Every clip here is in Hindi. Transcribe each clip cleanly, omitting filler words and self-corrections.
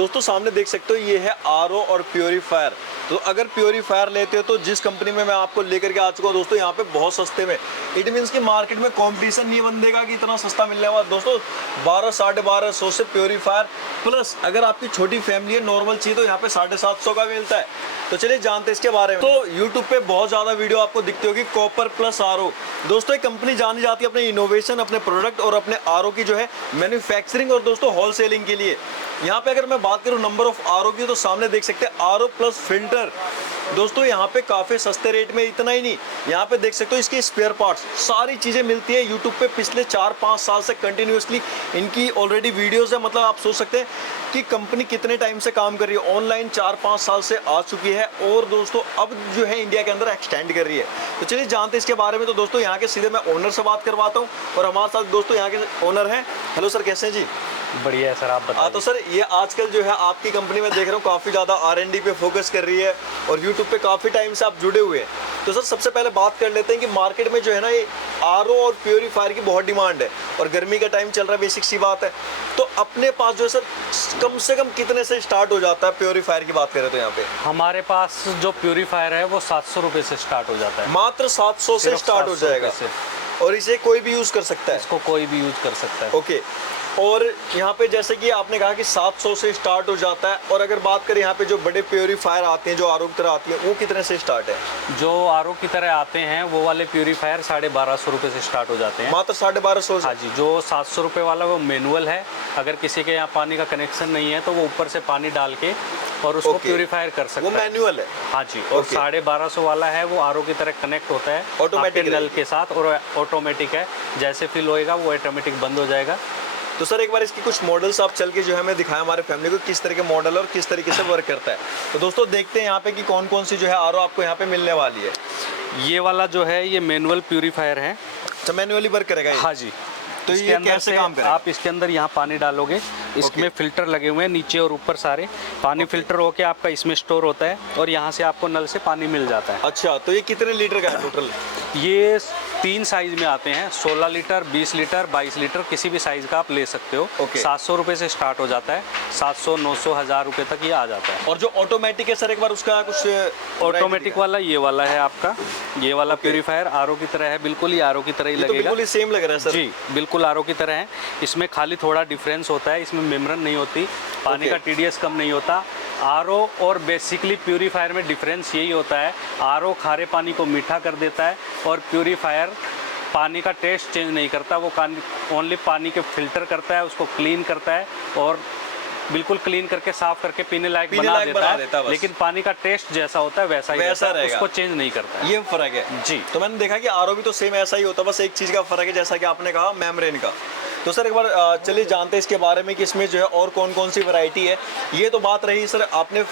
दोस्तों सामने देख सकते हो ये है आरओ और प्योरीफायर। तो अगर प्योरीफायर लेते हो तो जिस कंपनी में मैं आपको लेकर के आ चुका हूँ दोस्तों, यहाँ पे बहुत सस्ते में, इट मीन्स कि मार्केट में कंपटीशन नहीं बंदेगा कि इतना सस्ता मिलने वाला दोस्तों। 1200 साढ़े 1200 से प्योरीफायर, प्लस अगर आपकी छोटी फैमिली है नॉर्मल चाहिए तो यहाँ पे 750 का मिलता है। तो चलिए जानते हैं इसके बारे में। तो यूट्यूब पे बहुत ज़्यादा वीडियो आपको दिखती होगी कॉपर प्लस आरओ। दोस्तों एक कंपनी जानी जाती है अपने इनोवेशन, अपने प्रोडक्ट और अपने आरओ की जो है मैन्युफैक्चरिंग और दोस्तों होलसेलिंग के लिए। यहाँ पे अगर मैं बात करूँ नंबर ऑफ आरओ की, तो सामने देख सकते हैं आरओ प्लस फिल्टर। दोस्तों यहाँ पे काफ़ी सस्ते रेट में, इतना ही नहीं, यहाँ पे देख सकते हो इसके स्पेयर पार्ट्स, सारी चीज़ें मिलती है। यूट्यूब पे पिछले 4-5 साल से कंटिन्यूसली इनकी ऑलरेडी वीडियोस है। मतलब आप सोच सकते हैं कि कंपनी कितने टाइम से काम कर रही है, ऑनलाइन 4-5 साल से आ चुकी है और दोस्तों अब जो है इंडिया के अंदर एक्सटेंड कर रही है। तो चलिए जानते हैं इसके बारे में। तो दोस्तों यहाँ के सीधे मैं ओनर से बात करवाता हूँ और हमारे साथ दोस्तों यहाँ के ओनर हैं। हेलो सर, कैसे हैं जी? बढ़िया है सर, आप बताइए। तो सर ये आजकल जो है आपकी कंपनी में देख रहा हूँ काफ़ी ज़्यादा R&D पे फोकस कर रही है और यूट्यूब पे काफ़ी टाइम से आप जुड़े हुए हैं। तो सर सबसे पहले बात कर लेते हैं कि मार्केट में जो है ना ये आरओ और प्योरीफायर की बहुत डिमांड है और गर्मी का टाइम चल रहा है, बेसिक सी बात है। तो अपने पास जो है सर कम से कम कितने से स्टार्ट हो जाता है प्योरीफायर की बात करें तो? यहाँ पे हमारे पास जो प्योरीफायर है वो 700 रुपये से स्टार्ट हो जाता है। मात्र 700 से स्टार्ट हो जाएगा और इसे कोई भी यूज़ कर सकता है? इसको कोई भी यूज कर सकता है। ओके। और यहाँ पे जैसे कि आपने कहा कि 700 से स्टार्ट हो जाता है, और अगर बात करें यहाँ पे जो बड़े प्योरीफायर आते हैं जो आरओ की तरह आती है, वो कितने से स्टार्ट है? जो आरओ की तरह आते हैं वो वाले प्योरीफायर 1250 रुपये से स्टार्ट हो जाते हैं। मात्र 1250? हाँ जी। जो 700 रुपये वाला वो मैनुअल है, अगर किसी के यहाँ पानी का कनेक्शन नहीं है तो वो ऊपर से पानी डाल के और उसको प्योरीफायर कर सकता है। वो मैनुअल है? हाँ जी। और 1250 वाला है वो आरओ की तरह कनेक्ट होता है ऑटोमेटिक नल के साथ और ऑटोमेटिक है। जैसे फिल होएगा वो ऑटोमेटिक बंद हो जाएगा। तो सर एक बार इसकी कुछ मॉडल्स आप चल के जो है हमें दिखाएं हमारे फैमिली को किस तरह के मॉडल और किस तरीके से वर्क करता है। तो दोस्तों देखते हैं यहाँ पे कि कौन कौन सी जो है आरओ आपको यहाँ पे मिलने वाली है। ये वाला जो है ये मैनुअल प्योरीफायर है। अच्छा, मैनुअली वर्क करेगा ये? हाँ जी। तो ये कैसे काम करेगा? आप इसके अंदर यहाँ पानी डालोगे, इसमें फिल्टर लगे हुए हैं नीचे और ऊपर सारे, पानी फिल्टर होके आपका इसमें स्टोर होता है और यहाँ से आपको नल से पानी मिल जाता है। अच्छा, तो ये कितने लीटर का है टोटल? ये 3 साइज में आते हैं, 16 लीटर, 20 लीटर, 22 लीटर, किसी भी साइज का आप ले सकते हो। 700 रुपये से स्टार्ट हो जाता है, 700, 900, 1000 रुपये तक ये आ जाता है। और जो ऑटोमेटिक है सर एक बार उसका कुछ? ऑटोमेटिक वाला ये वाला है आपका, ये वाला प्योरीफायर आरओ की तरह है, बिल्कुल ही आरओ की तरह ही लगेगा। बिल्कुल ही सेम लग रहा है सर? जी बिल्कुल आरओ की तरह है। इसमें खाली थोड़ा डिफरेंस होता है, इसमें मेम्ब्रेन नहीं होती, पानी का टीडीएस कम नहीं होता। आरओ और बेसिकली प्यूरीफायर में डिफरेंस यही होता है, आरओ खारे पानी को मीठा कर देता है और प्यूरीफायर पानी का टेस्ट चेंज नहीं करता, वो ओनली पानी के फिल्टर करता है, उसको क्लीन करता है और बिल्कुल क्लीन करके साफ करके पीने लायक बना देता है। लेकिन पानी का टेस्ट जैसा होता है वैसा ही रहता है, उसको चेंज नहीं करता। ये फर्क है जी। तो मैंने देखा कि आरओ भी तो सेम ऐसा ही होता है, बस एक चीज़ का फर्क है जैसा कि आपने कहा मेम्ब्रेन का। तो सर एक बार चलिए जानते हैं इसके बारे में कि इसमें जो है और कौन कौन सी वैरायटी है। ये तो बात रही सर आपने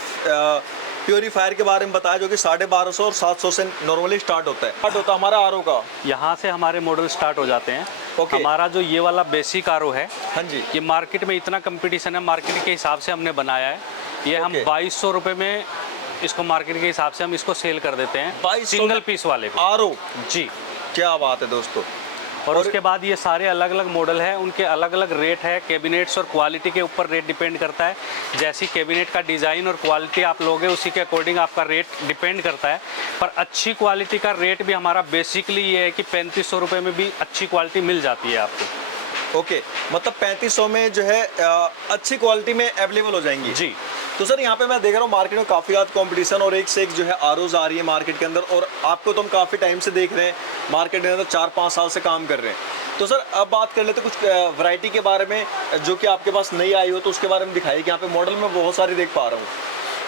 प्योरीफायर के बारे में बताया जो कि 1250 और 700 से नॉर्मली स्टार्ट होता है हमारा आरओ का। यहाँ से हमारे मॉडल स्टार्ट हो जाते हैं। हमारा जो ये वाला बेसिक आरओ है, हाँ जी, ये मार्केट में इतना कंपटीशन है, मार्केट के हिसाब से हमने बनाया है। ये हम 2200 रुपये में इसको मार्केट के हिसाब से हम इसको सेल कर देते हैं, सिंगल पीस वाले आरओ। जी क्या बात है दोस्तों। और उसके बाद ये सारे अलग अलग मॉडल है, उनके अलग अलग रेट है। कैबिनेट्स और क्वालिटी के ऊपर रेट डिपेंड करता है। जैसी कैबिनेट का डिज़ाइन और क्वालिटी आप लोगे उसी के अकॉर्डिंग आपका रेट डिपेंड करता है। पर अच्छी क्वालिटी का रेट भी हमारा बेसिकली ये है कि 3500 रुपये में भी अच्छी क्वालिटी मिल जाती है आपको। ओके, मतलब 3500 में जो है अच्छी क्वालिटी में अवेलेबल हो जाएंगी? जी। तो सर यहाँ पे मैं देख रहा हूँ मार्केट में काफ़ी ज़्यादा कंपटीशन और एक से एक जो है आरओज आ रही है मार्केट के अंदर, और आपको तो हम काफ़ी टाइम से देख रहे हैं मार्केट के अंदर, 4-5 साल से काम कर रहे हैं। तो सर अब बात कर लेते कुछ वैरायटी के बारे में जो कि आपके पास नई आई हो, तो उसके बारे में दिखाइए कि यहाँ पे मॉडल में बहुत सारी देख पा रहा हूँ।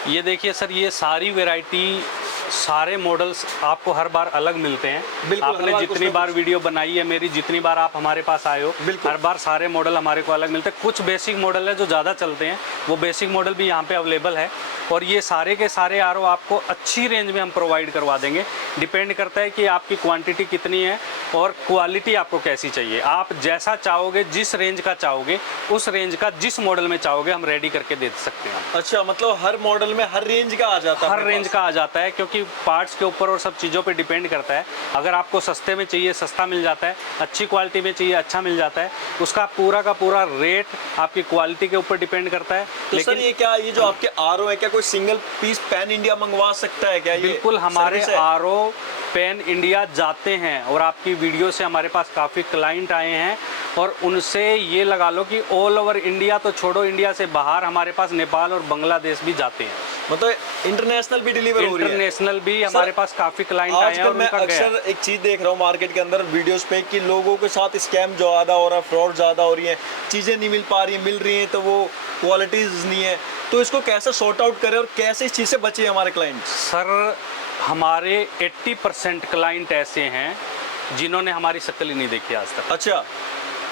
ये देखिए सर, ये सारी वैरायटी, सारे मॉडल्स आपको हर बार अलग मिलते हैं। आपने जितनी बार वीडियो बनाई है मेरी, जितनी बार आप हमारे पास आए हो, हर बार सारे मॉडल हमारे को अलग मिलते हैं। कुछ बेसिक मॉडल है जो ज़्यादा चलते हैं, वो बेसिक मॉडल भी यहाँ पे अवेलेबल है। और ये सारे के सारे आरओ आपको अच्छी रेंज में हम प्रोवाइड करवा देंगे। डिपेंड करता है कि आपकी क्वांटिटी कितनी है और क्वालिटी आपको कैसी चाहिए। आप जैसा चाहोगे, जिस रेंज का चाहोगे, उस रेंज का जिस मॉडल में चाहोगे हम रेडी करके दे सकते हैं। अच्छा, मतलब हर मॉडल में हर रेंज का आ जाता है? हर रेंज का आ जाता है, क्योंकि आपकी पार्ट्स के ऊपर और सब चीज़ों पे डिपेंड करता है। अगर आपको सस्ते में चाहिए सस्ता मिल जाता है, अच्छी क्वालिटी में चाहिए अच्छा मिल जाता है। उसका पूरा का पूरा रेट आपकी क्वालिटी के ऊपर डिपेंड करता है। तो सर ये क्या, ये जो आपके आरओ है, क्या कोई सिंगल पीस पैन इंडिया मंगवा सकता है क्या? ये बिल्कुल, हमारे आरओ पैन इंडिया जाते हैं और आपकी वीडियो से हमारे पास काफ़ी क्लाइंट आए हैं और उनसे ये लगा लो कि ऑल ओवर इंडिया तो छोड़ो, इंडिया से बाहर हमारे पास नेपाल और बांग्लादेश भी जाते हैं। मतलब इंटरनेशनल भी डिलीवर हो रही है? इंटरनेशनल भी हमारे पास काफ़ी क्लाइंट आए हैं और मैं अक्सर एक चीज़ देख रहा हूँ मार्केट के अंदर वीडियोस पे कि लोगों के साथ स्कैम ज़्यादा हो रहा है, फ्रॉड ज़्यादा हो रही है, चीज़ें नहीं मिल पा रही हैं, मिल रही हैं तो वो क्वालिटीज़ नहीं है। तो इसको कैसे सॉर्ट आउट करें और कैसे इस चीज़ से बचे हमारे क्लाइंट? सर हमारे 80% क्लाइंट ऐसे हैं जिन्होंने हमारी शक्ल ही नहीं देखी आज तक। अच्छा,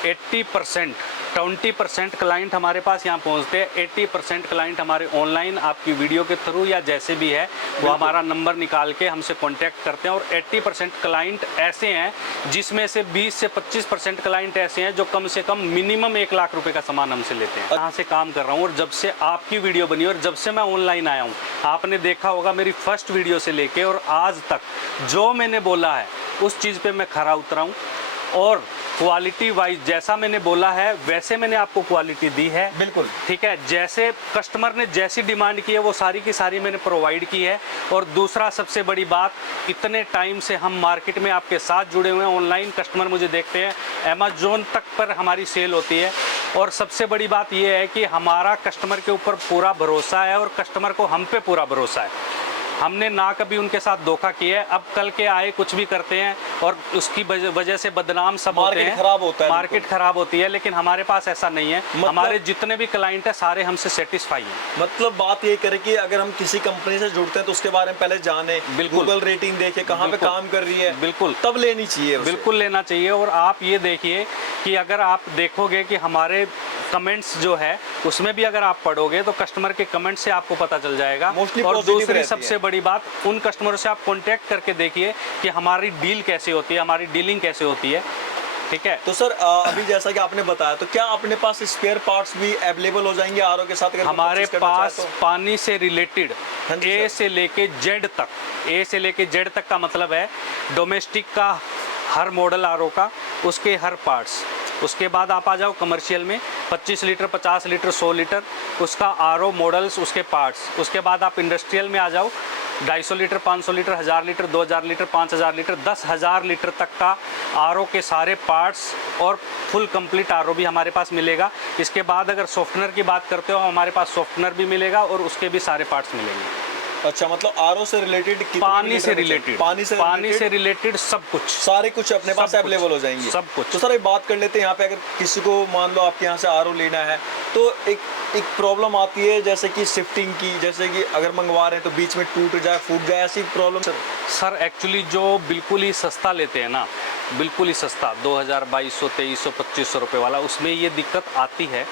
80%, 20% क्लाइंट हमारे पास यहाँ पहुँचते हैं। 80% क्लाइंट हमारे ऑनलाइन आपकी वीडियो के थ्रू या जैसे भी है वो हमारा नंबर निकाल के हमसे कांटेक्ट करते हैं। और 80% क्लाइंट ऐसे हैं जिसमें से 20 से 25% क्लाइंट ऐसे हैं जो कम से कम मिनिमम 1 लाख रुपए का सामान हमसे लेते हैं। यहाँ से काम कर रहा हूँ और जब से आपकी वीडियो बनी और जब से मैं ऑनलाइन आया हूँ, आपने देखा होगा मेरी फर्स्ट वीडियो से लेके और आज तक जो मैंने बोला है उस चीज़ पे मैं खरा उतरा हूँ और क्वालिटी वाइज जैसा मैंने बोला है वैसे मैंने आपको क्वालिटी दी है। बिल्कुल ठीक है, जैसे कस्टमर ने जैसी डिमांड की है वो सारी की सारी मैंने प्रोवाइड की है। और दूसरा सबसे बड़ी बात, इतने टाइम से हम मार्केट में आपके साथ जुड़े हुए हैं, ऑनलाइन कस्टमर मुझे देखते हैं, अमेजोन तक पर हमारी सेल होती है। और सबसे बड़ी बात यह है कि हमारा कस्टमर के ऊपर पूरा भरोसा है और कस्टमर को हम पे पूरा भरोसा है। हमने ना कभी उनके साथ धोखा किया है। अब कल के आए कुछ भी करते हैं और उसकी वजह से बदनाम सब होते हैं, खराब होता है, मार्केट खराब होती है। लेकिन हमारे पास ऐसा नहीं है। हमारे जितने भी क्लाइंट है सारे हमसे सेटिस्फाई हैं। मतलब बात ये करें कि अगर हम किसी कंपनी से जुड़ते हैं तो उसके बारे में पहले जाने, गूगल रेटिंग देखे, कहाँ पे काम कर रही है, बिल्कुल तब लेनी चाहिए। बिल्कुल लेना चाहिए। और आप ये देखिए कि अगर आप देखोगे कि हमारे कमेंट्स जो है उसमें भी अगर आप पढ़ोगे तो कस्टमर के कमेंट से आपको पता चल जाएगा। और दूसरी सबसे बड़ी बात, उन कस्टमरों से आप कांटेक्ट करके देखिए कि हमारी डील कैसे होती है, हमारी डीलिंग कैसे होती है। ठीक है, तो सर अभी जैसा कि आपने बताया, तो क्या अपने पास स्पेयर पार्ट्स भी अवेलेबल हो जाएंगे आरओ के साथ? अगर हमारे पास पानी से रिलेटेड ए से लेके जेड तक, ए से लेके जेड तक का मतलब है डोमेस्टिक का हर मॉडल आरओ का, उसके हर पार्ट्स। उसके बाद आप आ जाओ कमर्शियल में 25 लीटर, 50 लीटर, 100 लीटर, उसका आरओ मॉडल्स, उसके पार्ट्स। उसके बाद आप इंडस्ट्रियल में आ जाओ 250 litre, 500 litre, 1000 litre, 2000 litre, 5000 litre, 10,000 litre तक का आरओ के सारे पार्ट्स और फुल कंप्लीट आरओ भी हमारे पास मिलेगा। इसके बाद अगर सॉफ्टनर की बात करते हो, हमारे पास सॉफ्टनर भी मिलेगा और उसके भी सारे पार्ट्स मिलेंगे। अच्छा, मतलब आरओ से रिलेटेड, पानी से रिलेटेड सब कुछ, सारे कुछ अपने पास अवेलेबल हो जाएंगे, सब कुछ। तो सर एक बात कर लेते हैं यहाँ पे, अगर किसी को मान लो आपके यहाँ से आरओ लेना है तो एक प्रॉब्लम आती है जैसे कि शिफ्टिंग की, जैसे कि अगर मंगवा रहे हैं तो बीच में टूट जाए, फूट जाए, ऐसी प्रॉब्लम? सर एक्चुअली जो बिल्कुल ही सस्ता लेते हैं ना, बिल्कुल ही सस्ता 2000, 2200, 2300, 2500 रुपये वाला, उसमें ये दिक्कत आती है।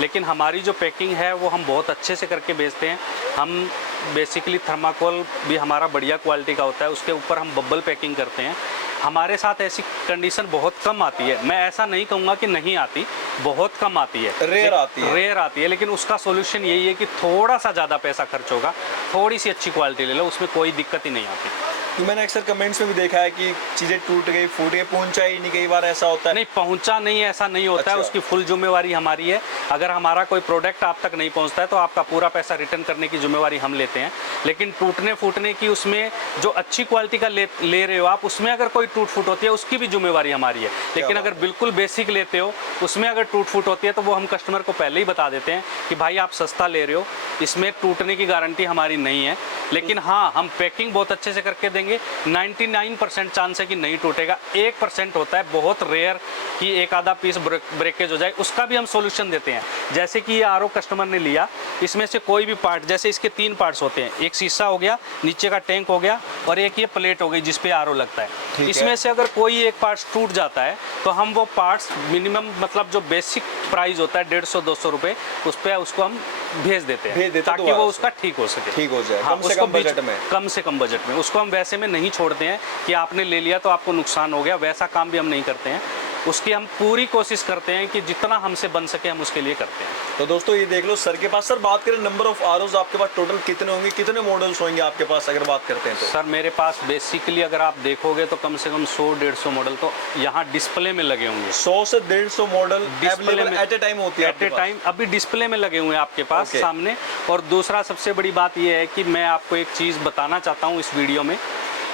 लेकिन हमारी जो पैकिंग है वो हम बहुत अच्छे से करके बेचते हैं। हम बेसिकली थर्माकोल भी हमारा बढ़िया क्वालिटी का होता है, उसके ऊपर हम बबल पैकिंग करते हैं। हमारे साथ ऐसी कंडीशन बहुत कम आती है, मैं ऐसा नहीं कहूँगा कि नहीं आती, बहुत कम आती है, रेयर आती है। लेकिन उसका सोल्यूशन यही है कि थोड़ा सा ज़्यादा पैसा खर्च होगा, थोड़ी सी अच्छी क्वालिटी ले लो, उसमें कोई दिक्कत ही नहीं आती। तो मैंने अक्सर कमेंट्स में भी देखा है कि चीज़ें टूट गई, फूट गई, पहुंचा ही नहीं, कई बार ऐसा होता है। नहीं, पहुंचा नहीं, ऐसा नहीं होता है। उसकी फुल जिम्मेवारी हमारी है। अगर हमारा कोई प्रोडक्ट आप तक नहीं पहुंचता है तो आपका पूरा पैसा रिटर्न करने की जिम्मेवारी हम लेते हैं। लेकिन टूटने फूटने की, उसमें जो अच्छी क्वालिटी का ले रहे हो आप, उसमें अगर कोई टूट फूट होती है उसकी भी जिम्मेवारी हमारी है। लेकिन अगर बिल्कुल बेसिक लेते हो, उसमें अगर टूट फूट होती है तो वो हम कस्टमर को पहले ही बता देते हैं कि भाई आप सस्ता ले रहे हो, इसमें टूटने की गारंटी हमारी नहीं है। लेकिन हाँ, हम पैकिंग बहुत अच्छे से करके देंगे। 99% चांस है कि नहीं टूटेगा, 1% होता है बहुत रेयर कि एक आधा पीस ब्रेकेज हो जाए, उसका भी हम सॉल्यूशन देते हैं। जैसे कि ये आरओ कस्टमर ने लिया, इसमें से कोई भी पार्ट, जैसे इसके 3 पार्ट्स होते हैं, एक शीशा हो गया, नीचे का टैंक हो गया और एक ये प्लेट हो गई जिस पे आरओ लगता है। इसमें से अगर कोई एक पार्ट्स टूट जाता है तो हम वो पार्ट्स मिनिमम, मतलब जो बेसिक प्राइस होता है 150-200 रुपये, उस पर उसको हम भेज देते हैं ताकि वो उसका ठीक हो सके, ठीक हो जाए। हाँ, कम से कम बजट में, कम से कम बजट में। उसको हम वैसे में नहीं छोड़ते हैं कि आपने ले लिया तो आपको नुकसान हो गया, वैसा काम भी हम नहीं करते हैं। उसकी हम पूरी कोशिश करते हैं कि जितना हमसे बन सके हम उसके लिए करते हैं। तो दोस्तों ये देख लो सर के पास। सर बात करें नंबर ऑफ आरओज आपके पास टोटल कितने होंगे, कितने मॉडल्स होंगे आपके पास अगर बात करते हैं तो? सर मेरे पास बेसिकली अगर आप देखोगे तो कम से कम 100-150 मॉडल तो यहाँ डिस्प्ले में लगे होंगे। 100 से 150 मॉडल डिस्प्ले में एट ए टाइम होती है? एट ए टाइम अभी डिस्प्ले में लगे हुए हैं आपके पास सामने। और दूसरा सबसे बड़ी बात ये है कि मैं आपको एक चीज़ बताना चाहता हूँ इस वीडियो में,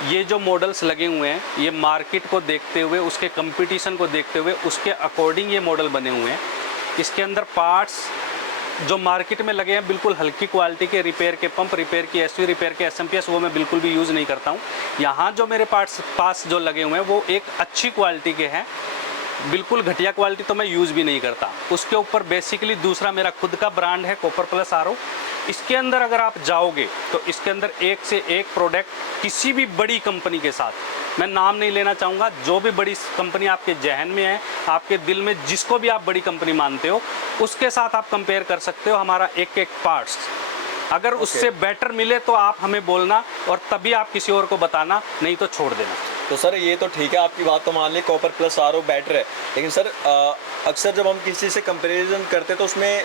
ये जो मॉडल्स लगे हुए हैं ये मार्केट को देखते हुए, उसके कंपटीशन को देखते हुए, उसके अकॉर्डिंग ये मॉडल बने हुए हैं। इसके अंदर पार्ट्स जो मार्केट में लगे हैं बिल्कुल हल्की क्वालिटी के, रिपेयर के पंप, रिपेयर की एसवी, रिपेयर के एसएमपीएस, वो मैं बिल्कुल भी यूज़ नहीं करता हूँ। यहाँ जो मेरे पास जो लगे हुए हैं वो एक अच्छी क्वालिटी के हैं, बिल्कुल घटिया क्वालिटी तो मैं यूज़ भी नहीं करता। उसके ऊपर बेसिकली दूसरा मेरा खुद का ब्रांड है कॉपर प्लस आरओ। इसके अंदर अगर आप जाओगे तो इसके अंदर एक से एक प्रोडक्ट किसी भी बड़ी कंपनी के साथ, मैं नाम नहीं लेना चाहूँगा, जो भी बड़ी कंपनी आपके जहन में है, आपके दिल में जिसको भी आप बड़ी कंपनी मानते हो, उसके साथ आप कंपेयर कर सकते हो हमारा एक एक पार्ट्स। अगर उससे बेटर मिले तो आप हमें बोलना और तभी आप किसी और को बताना, नहीं तो छोड़ देना। तो सर ये तो ठीक है, आपकी बात तो मान ली कॉपर प्लस आरओ बेटर है, लेकिन सर अक्सर जब हम किसी से कंपैरिजन करते हैं तो उसमें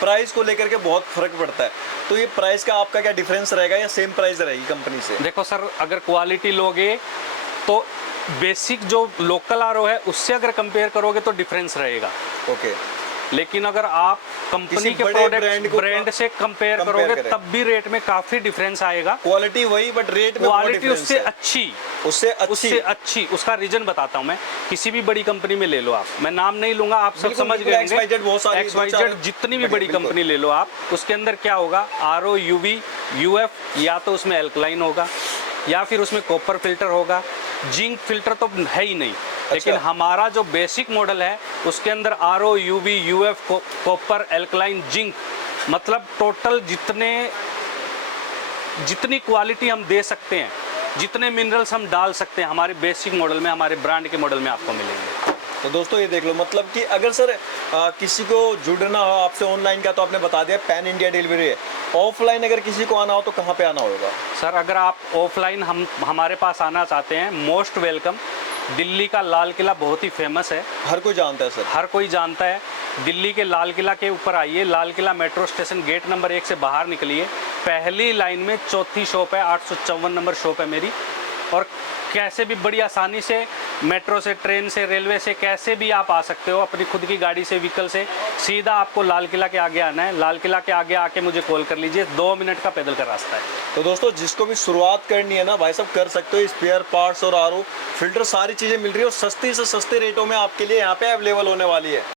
प्राइस को लेकर के बहुत फर्क पड़ता है। तो ये प्राइस का आपका क्या डिफरेंस रहेगा या सेम प्राइस रहेगी कंपनी से? देखो सर, अगर क्वालिटी लोगे तो बेसिक जो लोकल आरओ है उससे अगर कंपेयर करोगे तो डिफरेंस रहेगा। ओके। लेकिन अगर आप कंपनी के प्रोडक्ट ब्रांड से कंपेयर करोगे तब भी रेट में काफी डिफरेंस आएगा। क्वालिटी वही बट रेट में क्वालिटी उससे अच्छी, उससे अच्छी। उसका रीजन बताता हूँ मैं। किसी भी बड़ी कंपनी में ले लो आप, मैं नाम नहीं लूंगा, आप सब समझ गए होंगे। XYZ जितनी भी बड़ी कंपनी ले लो आप, उसके अंदर क्या होगा, आरओ, यूवी, यूएफ, या तो उसमें एल्कलाइन होगा या फिर उसमें कॉपर फिल्टर होगा। जिंक फिल्टर तो है ही नहीं। लेकिन हमारा जो बेसिक मॉडल है उसके अंदर RO, UV, UF, copper, alkaline, zinc, मतलब टोटल जितनी क्वालिटी हम दे सकते हैं, जितने मिनरल्स हम डाल सकते हैं हमारे बेसिक मॉडल में, हमारे ब्रांड के मॉडल में आपको मिलेंगे। तो दोस्तों ये देख लो, मतलब कि अगर सर किसी को जुड़ना हो आपसे ऑनलाइन का, तो आपने बता दिया पैन इंडिया डिलीवरी है। ऑफलाइन अगर किसी को आना हो तो कहाँ पे आना होगा? सर अगर आप ऑफलाइन हमारे पास आना चाहते हैं, मोस्ट वेलकम। दिल्ली का लाल किला बहुत ही फेमस है, हर कोई जानता है सर, हर कोई जानता है। दिल्ली के लाल किला के ऊपर आइए, Lal Qila metro station gate number 1 से बाहर निकलिए, पहली लाइन में चौथी शॉप है, 854 नंबर शॉप है मेरी। और कैसे भी बड़ी आसानी से मेट्रो से, ट्रेन से, रेलवे से, कैसे भी आप आ सकते हो, अपनी खुद की गाड़ी से, व्हीकल से। सीधा आपको लाल किला के आगे आना है, लाल किला के आगे आके मुझे कॉल कर लीजिए, 2 मिनट का पैदल का रास्ता है। तो दोस्तों जिसको भी शुरुआत करनी है ना भाई साहब, कर सकते हो। स्पेयर पार्ट्स और आरओ फिल्टर सारी चीज़ें मिल रही है और सस्ती से सस्ते रेटों में आपके लिए यहाँ पे अवेलेबल होने वाली है।